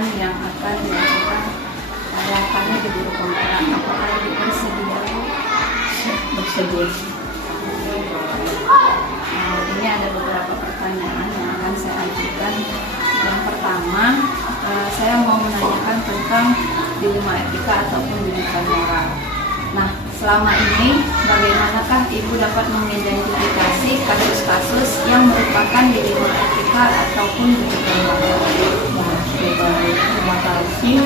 kegiatan yang akan dilakukan pada kami di Guru Penggerak. Apakah Ibu bersedia? Bersedia. Ini ada beberapa pertanyaan yang akan saya ajukan. Yang pertama, saya mau menanyakan tentang dilema etika ataupun didikan moral. Nah, selama ini bagaimanakah Ibu dapat mengidentifikasi kasus-kasus yang merupakan dilema etika ataupun didikan moral? Terima kasih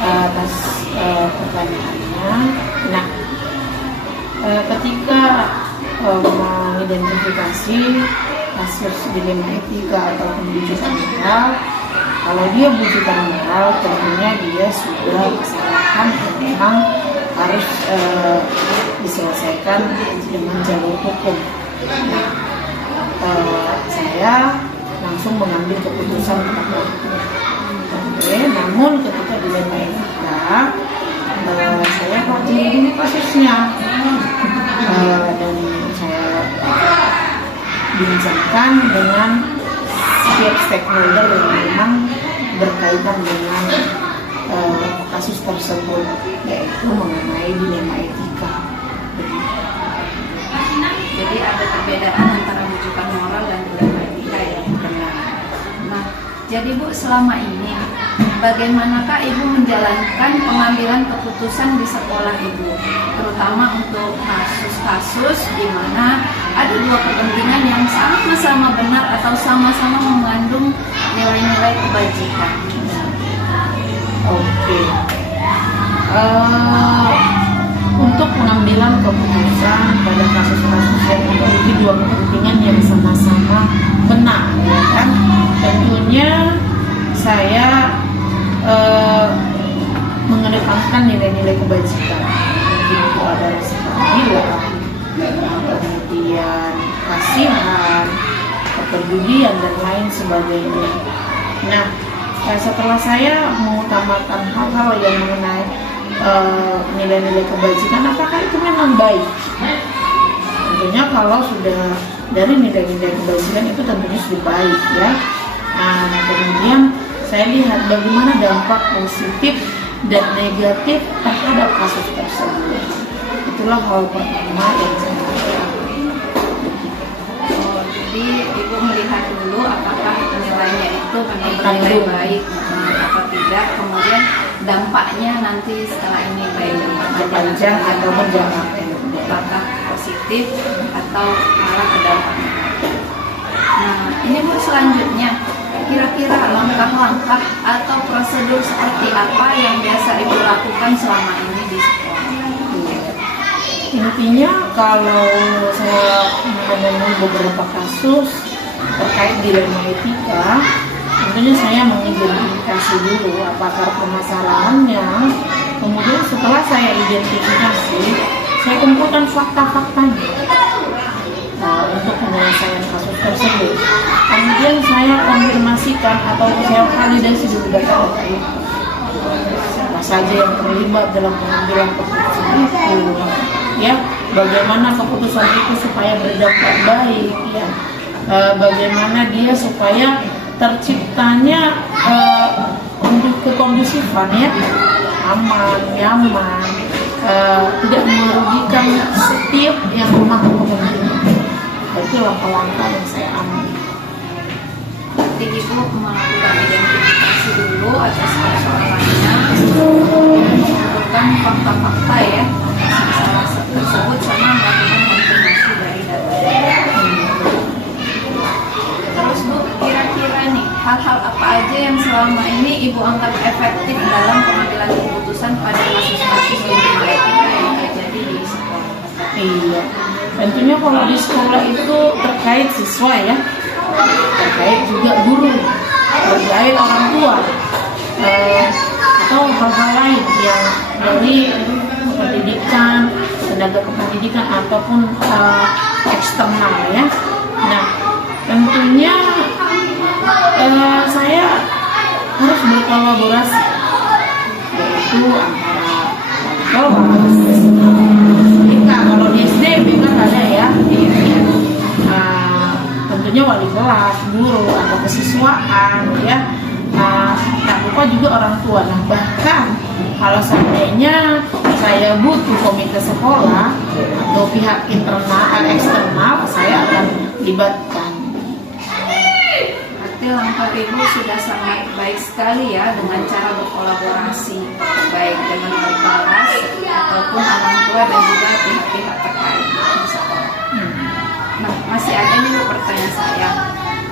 atas pertanyaannya. Nah, ketika mengidentifikasi kasus dilema etika atau bujukan moral, kalau dia bujukan moral, tentunya dia sudah kesalahan yang memang harus diselesaikan dengan jalur hukum. Nah, saya langsung mengambil keputusan tentang itu. Oke, namun ketika dilema etika, saya pelajari dulu kasusnya dan saya bincangkan dengan setiap stakeholder yang memang berkaitan dengan kasus tersebut, yaitu mengenai dilema etika. Jadi ada perbedaan antara rujukan moral dan dilema etika ya. Benar. Nah, jadi Bu, selama ini bagaimanakah Ibu menjalankan pengambilan keputusan di sekolah Ibu, terutama untuk kasus-kasus di mana ada dua kepentingan yang sama-sama benar atau sama-sama mengandung nilai-nilai kebajikan? Oke. Untuk pengambilan keputusan pada kasus-kasus yang memiliki dua kepentingan yang sama-sama benar, ya kan? Tentunya saya mengedepankan nilai-nilai kebajikan. Itu ada rasa keadilan, kemudian kasihan, kepedulian dan lain sebagainya. Nah, setelah saya mengutamakan hal-hal yang mengenai nilai-nilai kebajikan, apakah itu memang baik? Tentunya kalau sudah dari nilai-nilai kebajikan itu tentunya sudah baik, ya. Nah, kemudian saya lihat bagaimana dampak positif dan negatif terhadap kasus tersebut. Itulah hal pertama yang saya lakukan. Jadi Ibu melihat dulu apakah nilainya itu memang bernilai baik atau tidak, kemudian dampaknya nanti setelah ini baik jangka panjang atau jangka pendek, apakah positif atau malah ke dampak negatif. Nah, ini Bu, selanjutnya kira-kira langkah-langkah atau prosedur seperti apa yang biasa Ibu lakukan selama ini di sekolah? Intinya kalau saya menemui beberapa kasus terkait dilema etika, tentunya saya mengidentifikasi dulu apakah permasalahannya. Kemudian setelah saya identifikasi, saya kumpulkan fakta-faktanya untuk penyelesaian kasus tersebut. Kemudian saya konfirmasikan atau saya validasi dulu data-data itu. Siapa saja yang terlibat dalam pengambilan keputusan itu, ya, bagaimana keputusan itu supaya berdampak baik, ya, bagaimana dia supaya terciptanya kekondusifan, ya, aman, nyaman, tidak merugikan setiap yang memang kepentingan. Itu langkah-langkah yang saya ambil. Jadi Ibu melakukan identifikasi dulu atas persoalannya, mengumpulkan fakta-fakta, ya, masalah tersebut sama melakukan konfirmasi dari data. Terus Bu, kira-kira nih hal-hal apa aja yang selama ini Ibu anggap efektif dalam pengambilan keputusan pada kasus-kasus dilema etika yang terjadi di sekolah? Iya, tentunya kalau di sekolah itu terkait siswa, ya, terkait juga guru, terkait orang tua, atau hal-hal lain yang dari pendidikan, tenaga kependidikan ataupun eksternal, ya. Nah, tentunya saya harus berkolaborasi, yaitu antara kelas, BK, kalau di SD BK ada, ya, tentunya wali kelas, guru atau kesiswaan, ya. Nah, juga orang tua. Nah, bahkan kalau seandainya saya butuh komite sekolah atau pihak internal eksternal, saya akan libatkan. Berarti langkah Ibu sudah sangat baik sekali ya dengan cara berkolaborasi baik dengan wali kelas ataupun orang tua dan juga pihak-pihak terkait di sekolah. Nah, masih ada nih Bu, pertanyaan saya.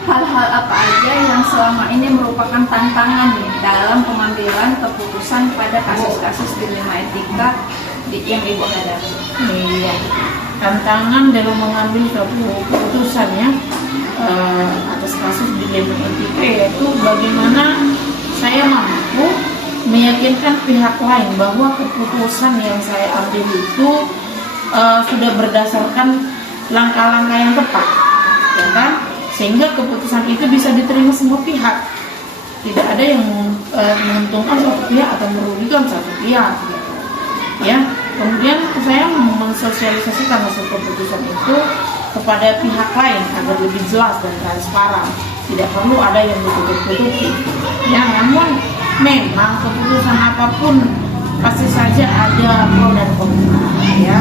Hal-hal apa aja yang selama ini merupakan tantangan nih dalam pengambilan keputusan pada kasus-kasus dilema etika yang Ibu hadapi? Iya, tantangan dalam mengambil keputusan ya atas kasus dilema etika, yaitu bagaimana saya mampu meyakinkan pihak lain bahwa keputusan yang saya ambil itu sudah berdasarkan langkah-langkah yang tepat, ya kan? Sehingga keputusan itu bisa diterima semua pihak, tidak ada yang menguntungkan satu pihak atau merugikan satu pihak, ya. Kemudian saya mensosialisasikan hasil keputusan itu kepada pihak lain agar lebih jelas dan transparan, tidak perlu ada yang ditutup-tutupi, ya. Namun memang keputusan apapun pasti saja ada pro dan kontra, ya,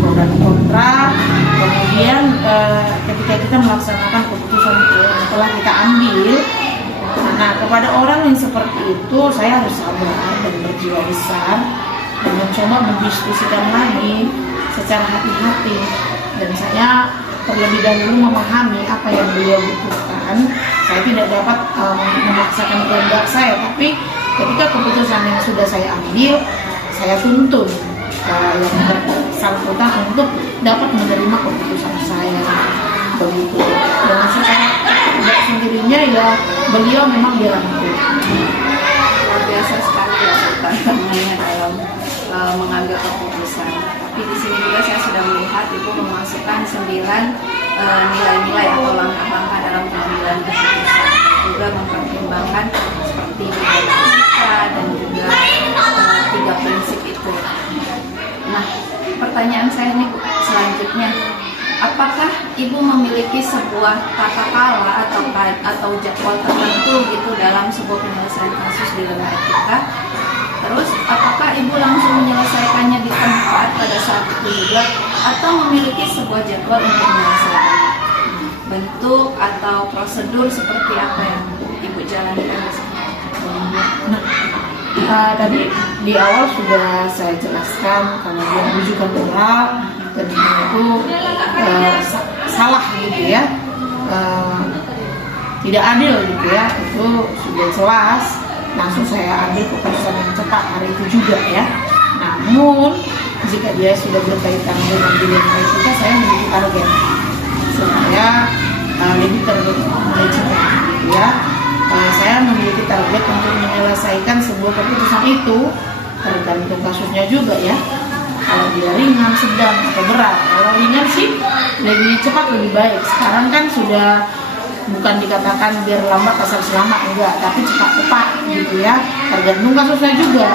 pro dan kontra. Kemudian ketika kita melaksanakan keputusan yang telah kita ambil, nah kepada orang yang seperti itu saya harus sabar dan berjiwa besar dan mencoba mendiskusikan lagi secara hati-hati, dan saya terlebih dahulu memahami apa yang beliau butuhkan. Saya tidak dapat memaksakan kehendak saya, tapi ketika keputusan yang sudah saya ambil, saya tuntun yang bersangkutan untuk dapat menerima keputusan saya, begitu. Dengan secara tidak sendirinya ya beliau memang dirangkul. Luar biasa sekali ya tantangannya dalam mengambil keputusan. Tapi di sini juga saya sudah melihat Ibu memasukkan 9 nilai-nilai atau langkah-langkah dalam pengambilan keputusan, juga mempertimbangkan seperti etika dan juga 3 prinsip itu. Nah, pertanyaan saya nih Bu, selanjutnya, apakah Ibu memiliki sebuah tata cara atau jadwal tertentu gitu dalam sebuah penyelesaian kasus dilema etika? Terus, apakah Ibu langsung menyelesaikannya di tempat pada saat itu juga, atau memiliki sebuah jadwal untuk menyelesaikannya? Bentuk atau prosedur seperti apa yang Ibu jalankan? Tadi di awal sudah saya jelaskan kemudian rujukan moral dan itu salah gitu ya, tidak adil gitu ya, itu sudah jelas, langsung saya ambil keputusan yang cepat hari itu juga ya. Namun jika dia sudah berkaitan dengan dilema etika, saya memiliki target supaya lebih mulai cepat gitu ya. Saya memiliki target untuk menyelesaikan sebuah keputusan itu tergantung kasusnya juga ya. Kalau dia ringan, sedang, atau berat. Kalau ringan sih lebih cepat lebih baik. Sekarang kan sudah bukan dikatakan biar lambat asal selamat, enggak, tapi cepat tepat gitu ya. Tergantung kasusnya juga.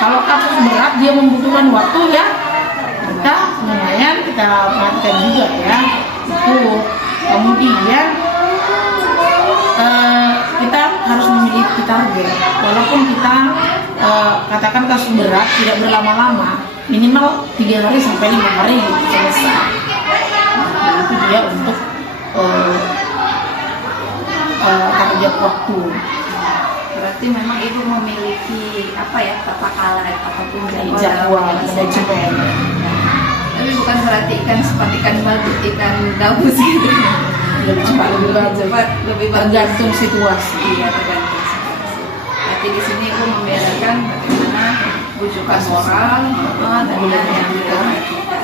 Kalau kasus berat dia membutuhkan waktu ya, kita lumayan kita perhatikan juga ya. Itu kemudian kita harus memiliki target, walaupun kita katakan kasus berat tidak berlama-lama, minimal 3 hari sampai 5 hari selesai. Itu dia untuk target waktu. Berarti memang Ibu memiliki apa ya, tata cara ataupun jadwal manajemen. Tapi bukan berarti ikan seperti ikan bagus, ikan gabus gitu. Lebih cepat lebih bagus, lebih tergantung situasi. Iya, tergantung situasi. Berarti di sini Ibu membedakan bagaimana bujukan moral dan yang dilema etika.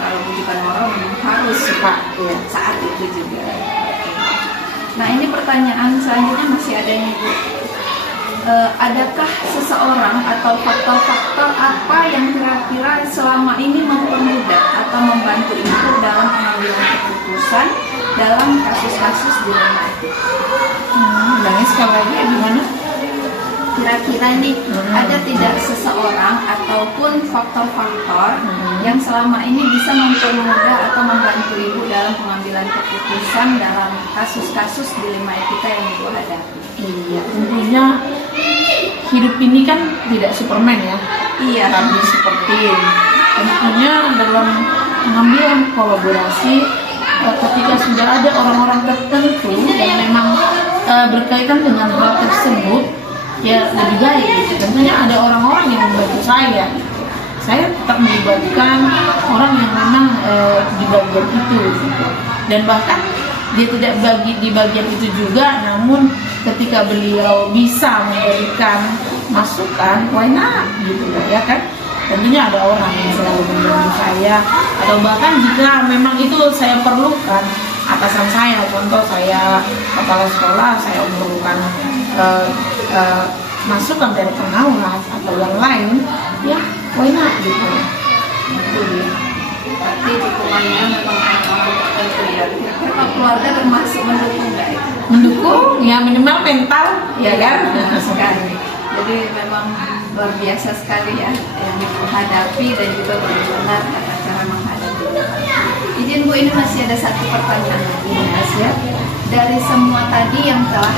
Kalau bujukan moral memang harus cepat ya, saat itu juga. Nah, ini pertanyaan selanjutnya masih ada nih Bu. Adakah seseorang atau faktor-faktor apa yang kira-kira selama ini mempermudah atau membantu Ibu dalam pengambilan keputusan dalam kasus-kasus dilema etika? Bilangnya sekali lagi gimana? Kira-kira nih ada tidak seseorang ataupun faktor-faktor yang selama ini bisa mempermudah atau membantu Ibu dalam pengambilan keputusan dalam kasus-kasus dilema etika yang Ibu hadapi? Iya, tentunya hidup ini kan tidak Superman ya. Iya. Tapi seperti tentunya dalam mengambil kolaborasi ketika sudah ada orang-orang tertentu yang memang berkaitan dengan hal tersebut, ya lebih baik gitu. Tentunya ada orang-orang yang membantu saya gitu. Saya tetap melibatkan orang yang memang di bagian itu gitu. Dan bahkan dia tidak di bagian itu juga, namun ketika beliau bisa memberikan masukan, why not gitu ya kan. Tentunya ada orang yang selalu membantu saya, atau bahkan jika memang itu saya perlukan, atasan saya, contoh saya kepala sekolah, saya memerlukan masukan dari pengawas atau yang lain, ya why not gitu. Itu dia. Berarti dukungannya memang orang-orang tertentu ya. Kira-kira keluarga termasuk mendukung nggak itu? Mendukung, ya minimal mental, ya kan. Sekali. Jadi memang luar biasa sekali ya yang ibu hadapi dan juga bagaimana tata cara menghadapi. Izin Bu, ini masih ada satu pertanyaan lagi ya. Dari semua tadi yang telah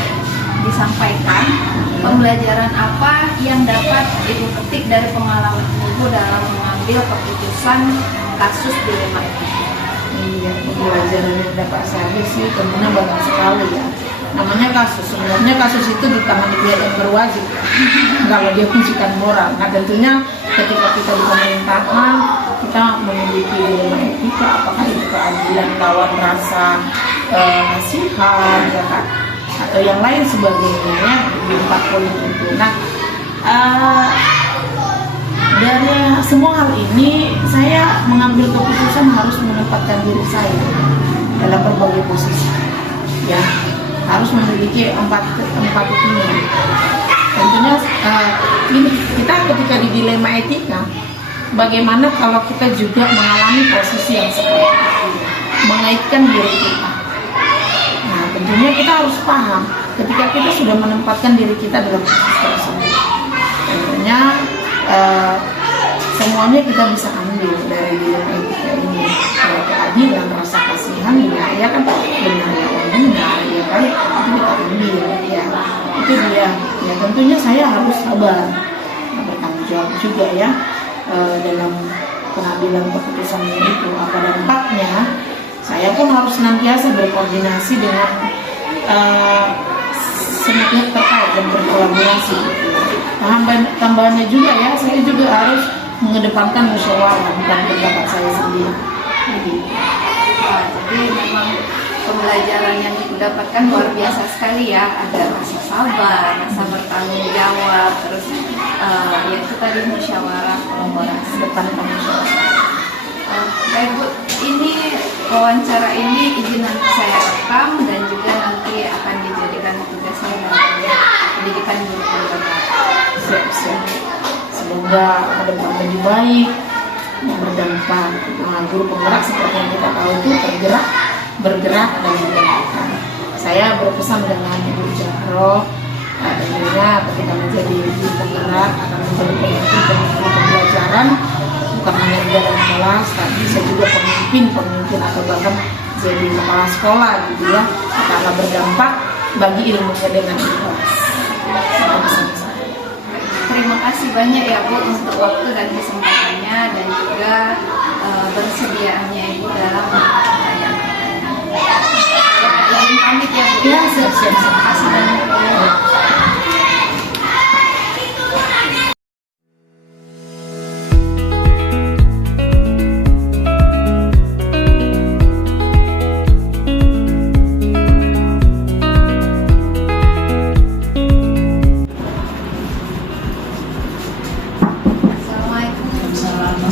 disampaikan, pembelajaran apa yang dapat ibu petik dari pengalaman ibu dalam mengambil keputusan kasus dilema etika? Iya, pembelajaran yang dapat saya sih tentunya banyak sekali ya. Namanya kasus, sebenarnya kasus itu ditangani pihak yang berwajib kalau dia fungsikan moral. Nah tentunya ketika kita di pemerintahan, kita memiliki dilema etika, apakah itu keadilan lawan rasa kasihan, ya kan? Atau yang lain sebagainya di 4 poin itu. Nah dari semua hal ini saya mengambil keputusan harus menempatkan diri saya dalam berbagai posisi, ya harus memiliki empati ini. Tentunya ini kita ketika di dilema etika, bagaimana kalau kita juga mengalami posisi yang seperti itu, mengaitkan diri kita. Nah tentunya kita harus paham ketika kita sudah menempatkan diri kita dalam posisi tersebut, tentunya semuanya kita bisa ambil dari dilema etika ini. Keadilan, rasa kasihan, ya kan, benar lawan benar, ya kan, itu kita ambil, ya itu dia. Ya tentunya saya harus sabar, bertanggung jawab juga ya dalam pengambilan keputusan itu. Apa dampaknya? Saya pun harus senantiasa berkoordinasi dengan semua pihak terkait dan berkolaborasi. Tambahannya juga ya, saya juga harus mengedepankan musyawarah, bukan pendapat saya sendiri. Jadi memang pembelajaran yang didapatkan luar biasa sekali ya. Ada rasa sabar, rasa bertanggung jawab, terus yaitu tadi musyawarah, kolaborasi, depan musyawarah. Baik Bu, ini wawancara ini izin nanti saya rekam dan juga nanti akan dijadikan tugas saya dalam pendidikan guru penggerak. Siap. Semoga ada yang lebih baik, yang berdampak. Guru penggerak seperti yang kita tahu itu bergerak dan menggerakkan. Saya berpesan dengan Ibu Jahro, tentunya ketika menjadi guru penggerak akan menjadi pemimpin pembelajaran, bukan hanya di dalam kelas, tapi saya juga pemimpin atau bahkan jadi kepala sekolah gitu ya, karena berdampak bagi ilmunya dengan ikhlas. Terima kasih banyak ya Bu untuk waktu dan kesempatannya dan juga bersediaannya Ibu dalam pertanyaan. Izin pamit ya Bu. Ya, siap. Terima kasih banyak Bu.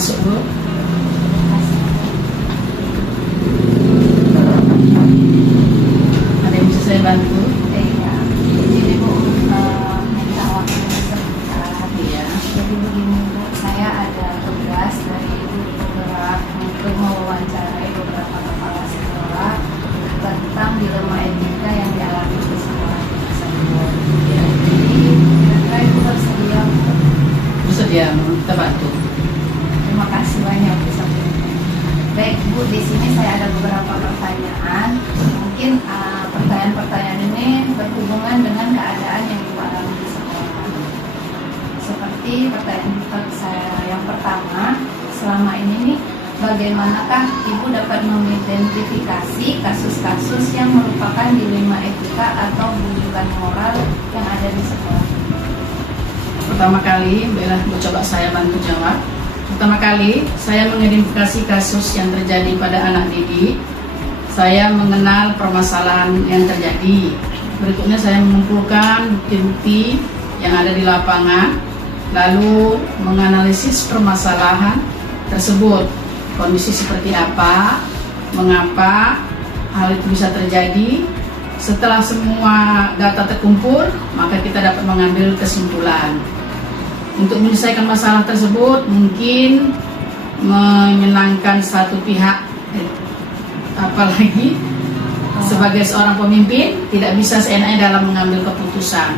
Masuk Bu. Ada yang bisa saya bantu? Iya. Jadi Bu minta waktu sebentar. Iya. Jadi begini Bu, saya ada tugas dari Ibu Penggerak untuk mewawancarai beberapa kepala sekolah tentang dilema etika yang dialami di sekolah tersebut. Jadi kira-kira Ibu bersedia Bu? Bersedia, kita bantu. Terima kasih banyak. Berarti pertanyaan saya yang pertama, selama ini nih, bagaimanakah Ibu dapat mengidentifikasi kasus-kasus yang merupakan dilema etika atau bujukan moral yang ada di sekolah? Pertama kali, coba saya bantu jawab. Pertama kali, saya mengidentifikasi kasus yang terjadi pada anak didik. Saya mengenal permasalahan yang terjadi. Berikutnya saya mengumpulkan bukti-bukti yang ada di lapangan, lalu menganalisis permasalahan tersebut. Kondisi seperti apa, mengapa hal itu bisa terjadi. Setelah semua data terkumpul, maka kita dapat mengambil kesimpulan. Untuk menyelesaikan masalah tersebut mungkin menyenangkan satu pihak, apalagi sebagai seorang pemimpin tidak bisa seenaknya dalam mengambil keputusan.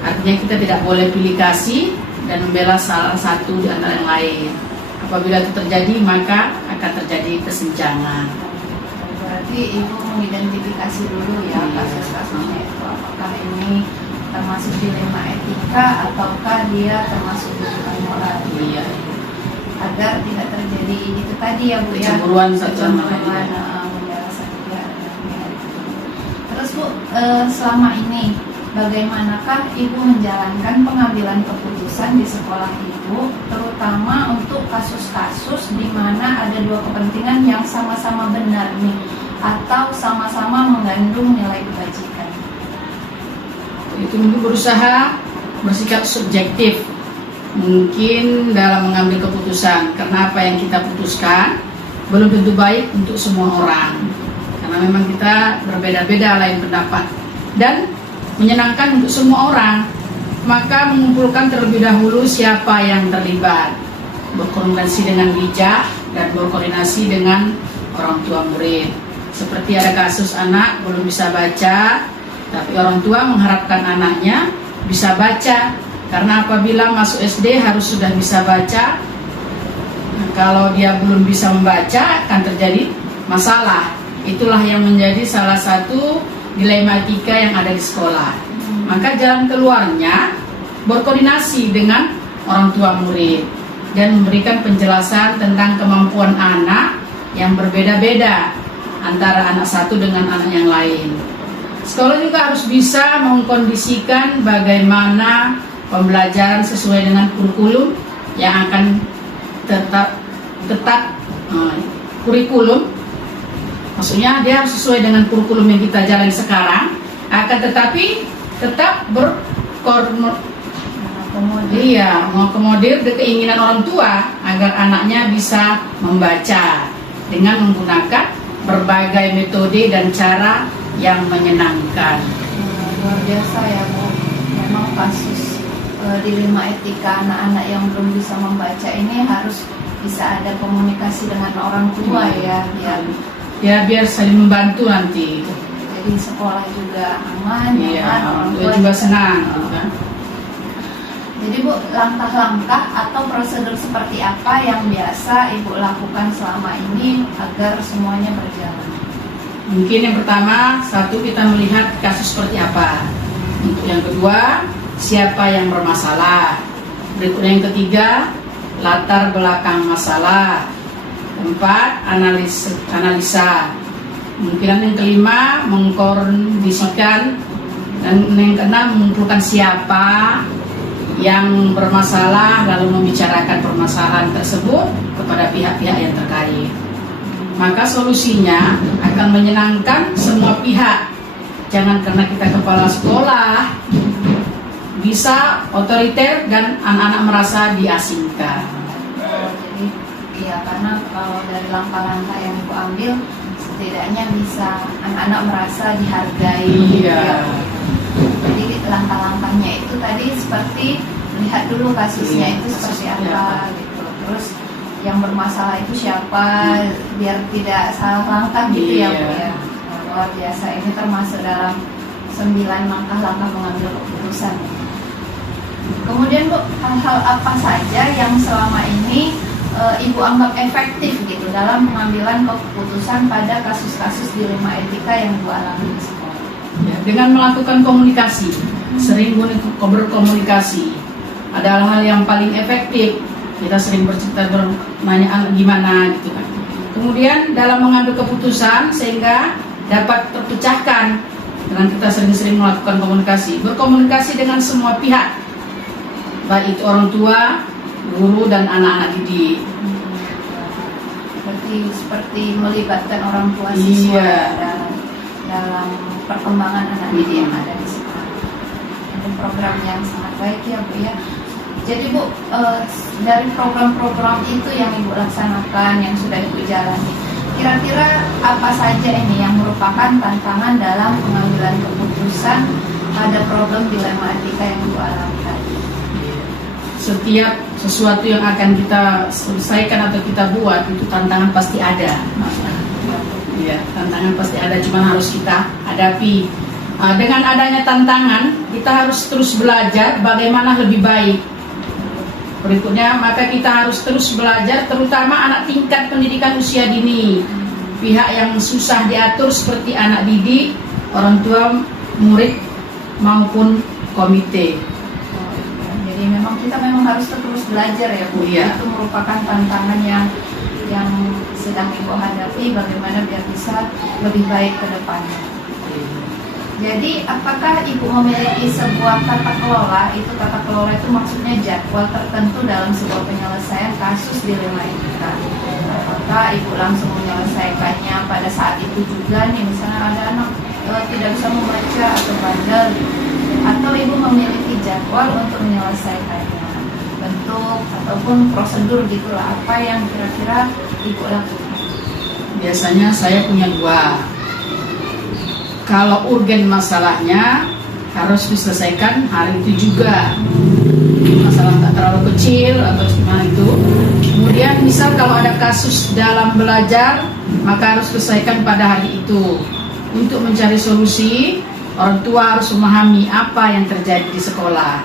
Artinya kita tidak boleh pilih kasih dan membela salah satu di antara yang lain. Apabila itu terjadi, maka akan terjadi kesenjangan. Berarti Ibu mengidentifikasi dulu ya kasus-kasusnya itu, apakah ini termasuk dilema etika ataukah dia termasuk bujukan moral. Iya. Agar tidak terjadi itu tadi ya Bu ya. Kecemburuan satu sama lain. Membela satu pihak. Terus Bu, selama ini bagaimanakah Ibu menjalankan pengambilan keputusan di sekolah Ibu, terutama untuk kasus-kasus di mana ada dua kepentingan yang sama-sama benar nih, atau sama-sama mengandung nilai kebajikan? Itu mungkin berusaha bersikap subjektif, mungkin dalam mengambil keputusan, karena apa yang kita putuskan belum tentu baik untuk semua orang, karena memang kita berbeda-beda lain pendapat dan menyenangkan untuk semua orang. Maka mengumpulkan terlebih dahulu siapa yang terlibat, berkoordinasi dengan bijak dan berkoordinasi dengan orang tua murid. Seperti ada kasus anak belum bisa baca, tapi orang tua mengharapkan anaknya bisa baca, karena apabila masuk SD harus sudah bisa baca. Nah, kalau dia belum bisa membaca akan terjadi masalah. Itulah yang menjadi salah satu dilema etika yang ada di sekolah. Maka jalan keluarnya berkoordinasi dengan orang tua murid dan memberikan penjelasan tentang kemampuan anak yang berbeda-beda antara anak satu dengan anak yang lain. Sekolah juga harus bisa mengkondisikan bagaimana pembelajaran sesuai dengan kurikulum yang akan tetap kurikulum. Maksudnya dia harus sesuai dengan kurikulum yang kita jalani sekarang, akan tetapi tetap mengakomodir keinginan orang tua agar anaknya bisa membaca dengan menggunakan berbagai metode dan cara yang menyenangkan. Luar biasa ya Bu, memang kasus dilema etika anak-anak yang belum bisa membaca ini harus bisa ada komunikasi dengan orang tua ya, biar saling membantu nanti. Jadi sekolah juga aman, orang tua juga senang. Jadi Bu, langkah-langkah atau prosedur seperti apa yang biasa Ibu lakukan selama ini agar semuanya berjalan? Mungkin yang pertama, satu, kita melihat kasus seperti apa. Untuk yang kedua, siapa yang bermasalah. Berikutnya yang ketiga, latar belakang masalah. Keempat, analisa. Kemungkinan yang kelima, mengkondisikan. Dan yang keenam, mengumpulkan siapa yang bermasalah, lalu membicarakan permasalahan tersebut kepada pihak-pihak yang terkait. Maka solusinya akan menyenangkan semua pihak. Jangan karena kita kepala sekolah bisa otoriter dan anak-anak merasa diasingkan. Jadi iya, karena kalau dari langkah-langkah yang Ibu ambil, setidaknya bisa anak-anak merasa dihargai. Iya. Jadi langkah-langkahnya itu tadi seperti lihat dulu kasusnya itu seperti apa gitu. Terus yang bermasalah itu siapa, biar tidak salah langkah gitu ya Bu ya. Luar biasa, ini termasuk dalam 9 langkah-langkah mengambil keputusan. Kemudian Bu, hal-hal apa saja yang selama ini Ibu anggap efektif gitu dalam pengambilan keputusan pada kasus-kasus dilema etika yang Ibu alami di sekolah? Ya, dengan melakukan komunikasi, sering berkomunikasi. adalah hal yang paling efektif. Kita sering bercerita, bertanya gimana gitu kan. Kemudian dalam mengambil keputusan sehingga dapat terpecahkan dengan kita sering-sering melakukan komunikasi, berkomunikasi dengan semua pihak, baik itu orang tua, guru, dan anak-anak didik. Seperti melibatkan orang tua siswa dalam perkembangan anak didik yang ada di sekolah. Ini program yang sangat baik ya Bu ya. Jadi Bu, dari program-program itu yang Ibu laksanakan, yang sudah Ibu jalani, kira-kira apa saja ini yang merupakan tantangan dalam pengambilan keputusan pada problem dilema etika yang Ibu alami tadi? Setiap sesuatu yang akan kita selesaikan atau kita buat itu tantangan pasti ada. Iya, tantangan pasti ada, cuma harus kita hadapi. Dengan adanya tantangan, kita harus terus belajar bagaimana lebih baik. Berikutnya, maka kita harus terus belajar, terutama anak tingkat pendidikan usia dini. Pihak yang susah diatur seperti anak didik, orang tua, murid, maupun komite. Jadi kita memang harus terus belajar ya Bu. Iya. Itu merupakan tantangan yang sedang Ibu hadapi, bagaimana biar bisa lebih baik ke depannya. Jadi apakah Ibu memiliki sebuah tata kelola? Itu tata kelola itu maksudnya jadwal tertentu dalam sebuah penyelesaian kasus dilema etika. Apakah Ibu langsung menyelesaikannya pada saat itu juga nih, misalnya ada anak tidak bisa membaca atau bandel, atau Ibu memiliki jadwal untuk menyelesaikannya, bentuk ataupun prosedur gitulah, apa yang kira-kira Ibu lakukan? Biasanya saya punya dua. Kalau urgen masalahnya harus diselesaikan hari itu juga. Masalah tak terlalu kecil atau gimana itu. Kemudian misal kalau ada kasus dalam belajar, maka harus selesaikan pada hari itu. Untuk mencari solusi, orang tua harus memahami apa yang terjadi di sekolah.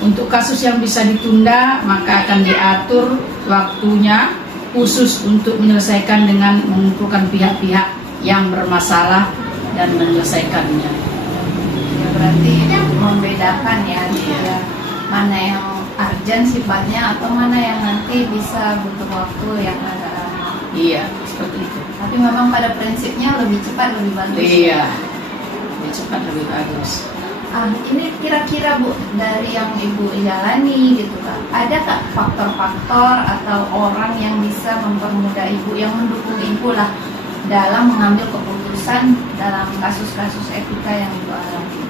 Untuk kasus yang bisa ditunda, maka akan diatur waktunya khusus untuk menyelesaikan dengan mengumpulkan pihak-pihak yang bermasalah dan menyelesaikannya. Ya, berarti membedakan ya, mana yang urgent sifatnya atau mana yang nanti bisa butuh waktu yang agak lama. Iya, seperti itu. Tapi memang pada prinsipnya lebih cepat lebih bagus. Iya, lebih cepat lebih bagus. Ini kira-kira Bu, dari yang Ibu jalani gitu kan, ada tak faktor-faktor atau orang yang bisa mempermudah Ibu, yang mendukung Ibu lah dalam mengambil keputusan dalam kasus-kasus etika yang Ibu alami?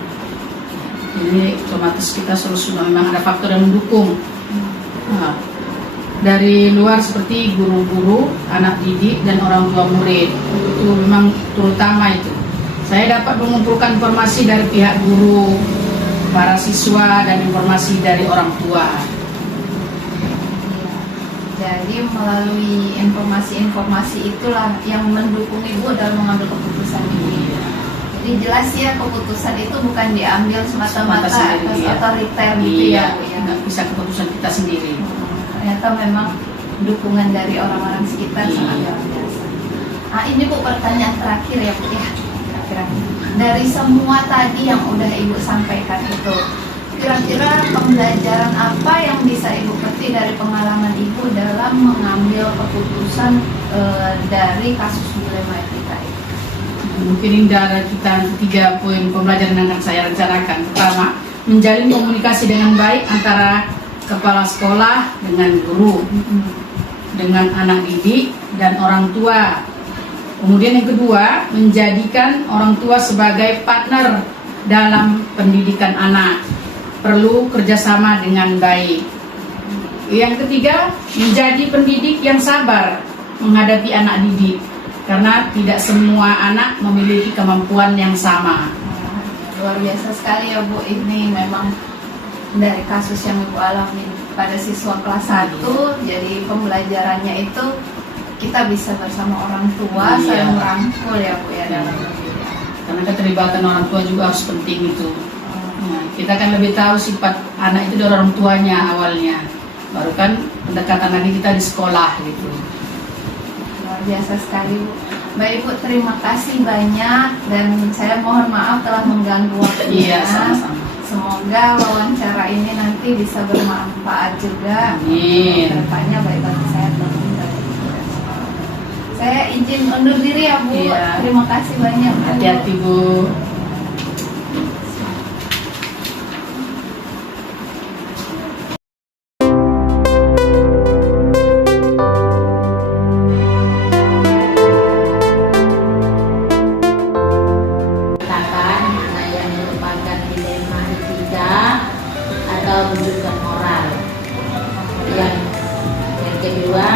Ini otomatis kita selalu memang ada faktor yang mendukung. Nah, dari luar seperti guru-guru, anak didik, dan orang tua murid, itu memang terutama itu. Saya dapat mengumpulkan informasi dari pihak guru, para siswa, dan informasi dari orang tua. Jadi melalui informasi-informasi itulah yang mendukung Ibu dalam mengambil keputusan ini. Jadi jelas ya, keputusan itu bukan diambil semata-mata atas otoriter gitu ya Bu ya. Nggak bisa keputusan kita sendiri. Ternyata memang dukungan dari orang-orang sekitar sangat luar biasa. Ini Bu, pertanyaan terakhir ya Bu ya. Dari semua tadi yang udah Ibu sampaikan itu, kira-kira pembelajaran apa yang bisa Ibu petik dari pengalaman Ibu dalam mengambil keputusan dari kasus dilema etika ini? Mungkin ini dari kita 3 poin pembelajaran yang akan saya rencanakan. Pertama, menjalin komunikasi dengan baik antara kepala sekolah dengan guru, dengan anak didik dan orang tua. Kemudian yang kedua, menjadikan orang tua sebagai partner dalam pendidikan anak. Perlu kerjasama dengan baik. Yang ketiga, menjadi pendidik yang sabar menghadapi anak didik, karena tidak semua anak memiliki kemampuan yang sama. Luar biasa sekali ya Bu, ini memang dari kasus yang Ibu alami pada siswa kelas 1, jadi pembelajarannya itu kita bisa bersama orang tua, saling merangkul ya Bu ya dalam pendidikan. Karena keterlibatan orang tua juga harus penting itu. Nah, kita kan lebih tahu sifat anak itu dari orang tuanya awalnya, baru kan pendekatan lagi kita di sekolah gitu. Luar biasa sekali Bu. Baik Bu, terima kasih banyak dan saya mohon maaf telah mengganggu waktunya. Iya, sama-sama. Semoga wawancara ini nanti bisa bermanfaat juga. Amin. Kedepannya baik bagi saya ataupun bagi kita semua. Saya izin undur diri ya Bu. Iya. Terima kasih banyak Bu. Hati-hati Bu. Katakan mana yang merupakan dilema etika atau rujukan moral. Yang kedua,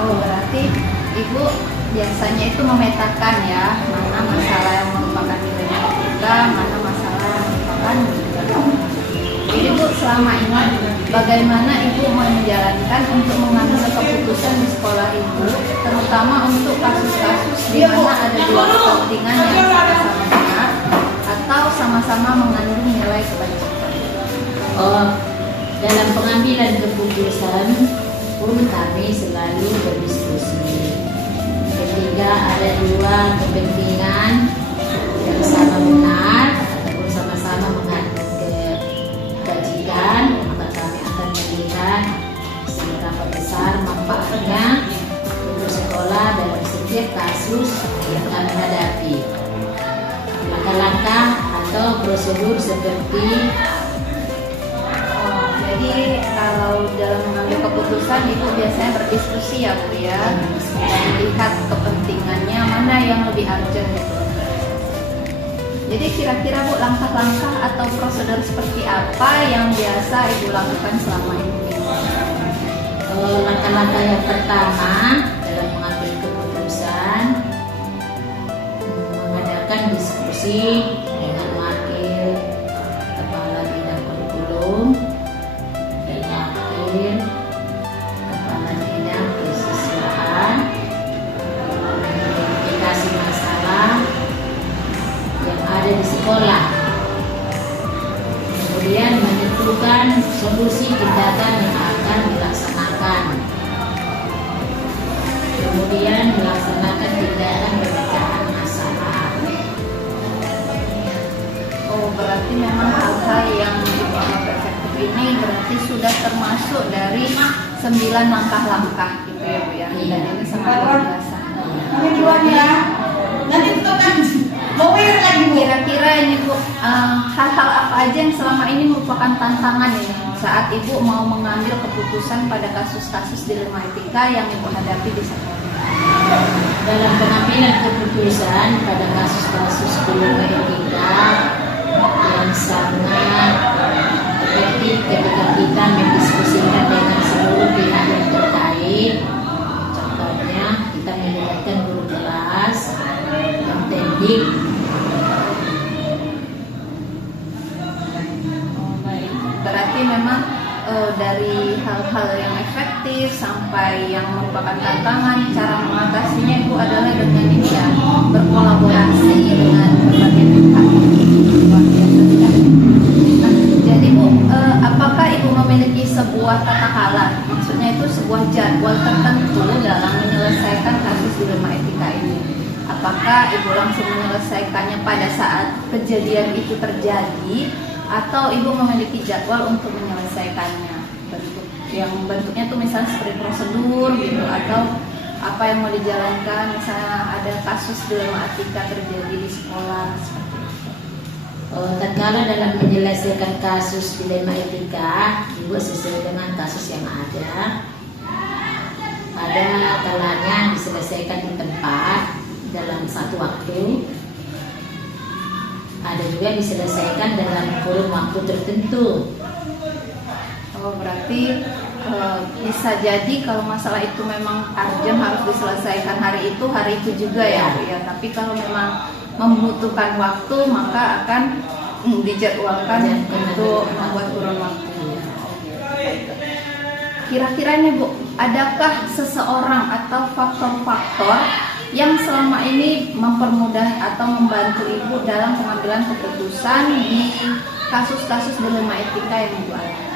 Oh, berarti Ibu biasanya itu memetakan ya, mana masalah yang merupakan dilema etika, mana masalah yang merupakan rujukan moral. Jadi Bu, selama ini bagaimana Ibu menjalankan untuk mengambil keputusan di sekolah Ibu, terutama untuk kasus-kasus di mana ada dua kepentingan yang sama-sama benar atau sama-sama mengandung nilai kebajikan? dalam pengambilan keputusan pun kami selalu berdiskusi. Ketika ada dua kepentingan yang sama benar ataupun sama-sama mengandung kebajikan, maka kami akan melihat seberapa besar manfaatnya untuk sekolah dalam setiap kasus yang kami hadapi. Langkah-langkah atau prosedur seperti Jadi kalau dalam mengambil keputusan Ibu biasanya berdiskusi ya Bu ya, dan lihat kepentingannya mana yang lebih urgent gitu. Jadi kira-kira Bu, langkah-langkah atau prosedur seperti apa yang biasa Ibu lakukan selama ini? langkah-langkah yang pertama dalam mengambil keputusan, mengadakan diskusi dengan wakil kepala bidang kurikulum dan wakil kepala bidang kesiswaan, mengidentifikasi masalah yang ada di sekolah, kemudian menentukan solusi tindakan yang akan dilaksanakan, kemudian melaksanakan tindakan pemecahan masalah. Oh, berarti memang hal-hal yang Ibu anggap efektif ini berarti sudah termasuk dari 9 langkah-langkah gitu ya Bu ya. Dan ini sangat luar biasa. Kira-kira ini Bu, hal-hal apa aja yang selama ini merupakan tantangan ini saat Ibu mau mengambil keputusan pada kasus-kasus dilema etika yang Ibu hadapi di sekolah? Dalam pengambilan keputusan pada kasus-kasus dilema etika yang sangat efektif ketika kita mendiskusikan dengan seluruh pihak yang terkait. Contohnya kita melibatkan guru kelas, teknik. Berarti memang dari hal-hal yang efektif sampai yang merupakan tantangan, cara mengatasinya Ibu adalah dengan ini ya, berkolaborasi dengan berbagai pihak. Luar biasa sekali. Nah, jadi Bu, apakah Ibu memiliki sebuah tata cara, maksudnya itu sebuah jadwal tertentu dalam menyelesaikan kasus dilema etika ini? Apakah Ibu langsung menyelesaikannya pada saat kejadian itu terjadi, atau Ibu memiliki jadwal untuk menyelesaikannya? Bentuknya tuh misalnya seperti prosedur gitu, atau apa yang mau dijalankan, misalnya ada kasus dilema etika terjadi di sekolah seperti itu. Tatkala dalam menyelesaikan kasus dilema etika dibuat sesuai dengan kasus yang ada kalanya diselesaikan di tempat dalam satu waktu, ada juga diselesaikan dalam kurun waktu tertentu. Oh, berarti bisa jadi kalau masalah itu memang urgent harus diselesaikan hari itu juga ya Bu ya. Tapi kalau memang membutuhkan waktu maka akan dijadwalkan untuk membuat kurun waktu. Kira-kira nih Bu, adakah seseorang atau faktor-faktor yang selama ini mempermudah atau membantu Ibu dalam pengambilan keputusan di kasus-kasus dilema etika yang Ibu alami?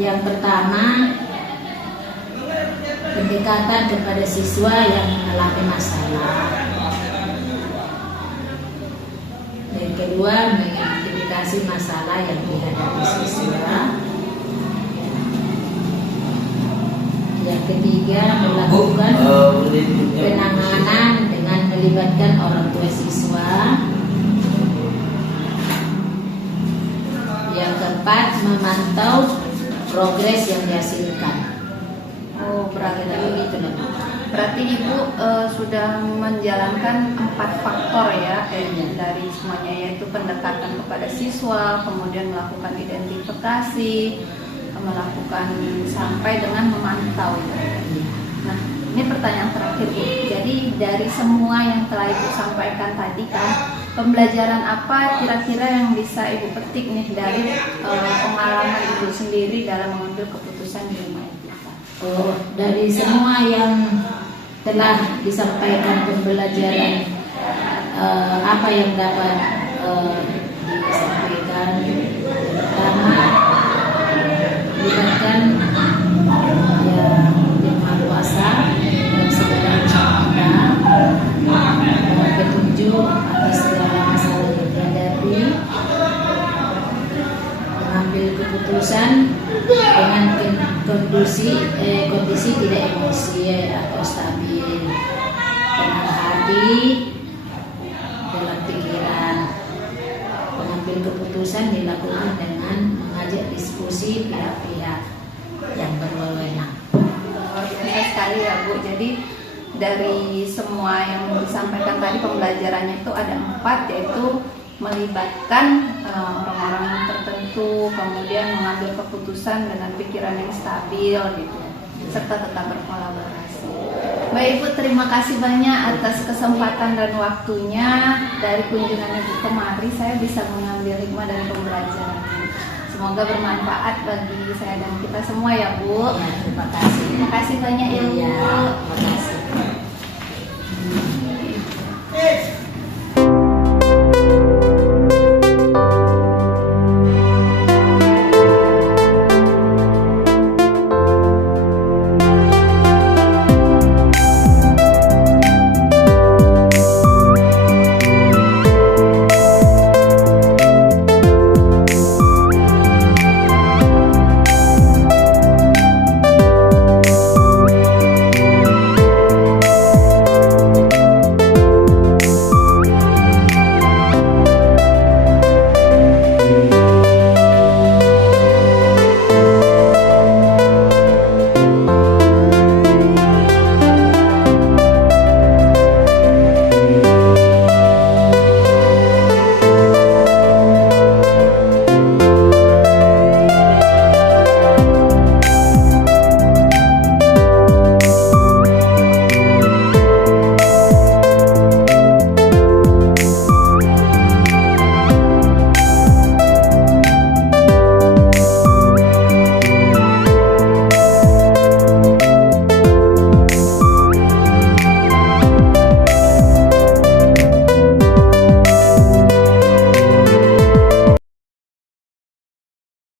Yang pertama, pendekatan kepada siswa yang mengalami masalah. kedua, mengidentifikasi masalah yang dihadapi siswa. Yang ketiga, melakukan penanganan dengan melibatkan orang tua siswa. Yang keempat, memantau progres yang dihasilkan. Oh, berarti Begitu loh. Berarti Ibu sudah menjalankan 4 faktor ya dari semuanya, yaitu pendekatan kepada siswa, kemudian melakukan identifikasi, melakukan sampai dengan memantau. Nah, ini pertanyaan terakhir Bu. Jadi dari semua yang telah Ibu sampaikan tadi kan, pembelajaran apa kira-kira yang bisa Ibu petik nih dari pengalaman Ibu sendiri dalam mengambil keputusan di rumah etika? Oh, dari semua yang telah disampaikan pembelajaran, apa yang dapat disampaikan? Pertama, libatkan yang Maha Kuasa dan segala kita dengan petunjuk atas segala masalah yang dihadapi, mengambil keputusan dengan kondisi tidak emosi atau stabil, tenang hati dalam pikiran. Pengambil keputusan dilakukan dengan mengajak diskusi pihak-pihak yang berwenang. Luar biasa sekali ya Bu. Jadi dari semua yang disampaikan tadi pembelajarannya itu ada 4, yaitu melibatkan orang-orang tertentu, kemudian mengambil keputusan dengan pikiran yang stabil gitu, serta tetap berkolaborasi. Baik Ibu, terima kasih banyak atas kesempatan dan waktunya. Dari kunjungan Ibu kemari, saya bisa mengambil hikmah dari pembelajaran. Semoga bermanfaat bagi saya dan kita semua ya Bu. Ya, terima kasih. Terima kasih banyak Ibu. Ya, terima kasih.